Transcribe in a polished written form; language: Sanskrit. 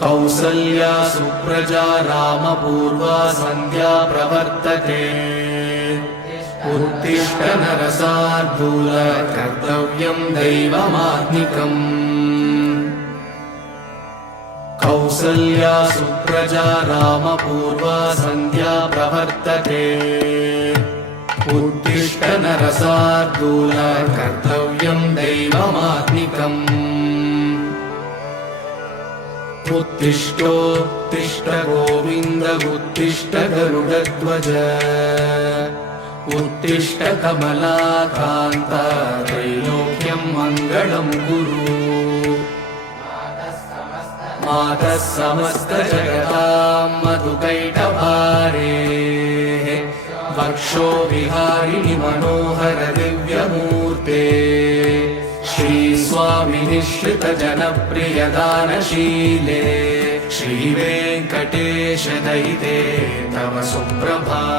कौसल्या सुप्रजा रामपूर्वा सन्ध्या प्रवर्तते उत्तिष्ठ नरसार्दूल कर्तव्यं दैवमात्मिकम् कौसल्या सुप्रजा रामपूर्वा सन्ध्या प्रवर्तते उत्तिष्ठ नरसार्दूल कर्तव्यं दैवमात्मिकम् उत्तिष्ठोत्तिष्ठ गोविन्द उत्तिष्ठ गरुडध्वज उत्तिष्ठ कमलाकान्त त्रैलोक्यं मङ्गलं कुरु मातः समस्त जगतां मधुकैटभारे वक्षो विहारिणि मनोहर दिव्यमूर्ते श्रीस्वामि निःश्रित जनप्रिय दानशीले श्रीवेङ्कटेश दयिते तव सुप्रभातम्।